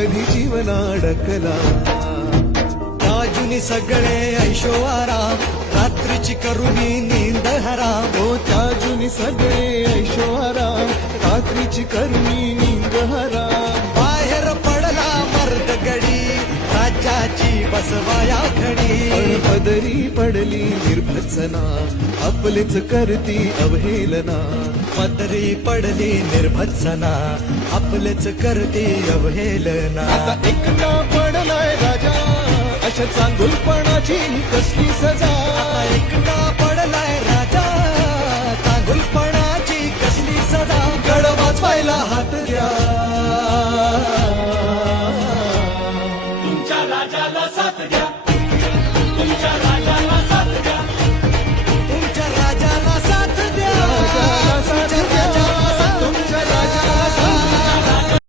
कधी जीवन अडकला. राजुनी सगळे ऐशो आराम, रात्रीची करुणी नींद हराम. हो त्या जुनी सगळे ऐशोआराम, रात्रीची करणी नींद हराम. बाहेर पडला मर्द गडी, राज्याची बसवाया घडी. पदरी पडली निर्भत्सना, आपलेच करती अवहेलना. पदरी पडली निर्भत्सना, आपलेच करते अवहेलना. आता एकटा पडलाय राजा, अशा चांगुलपणाची कसली सजा. आता एकटा पडलाय राजा, चांगुलपणाची कसली सजा. गड वाचवायला हात द्या,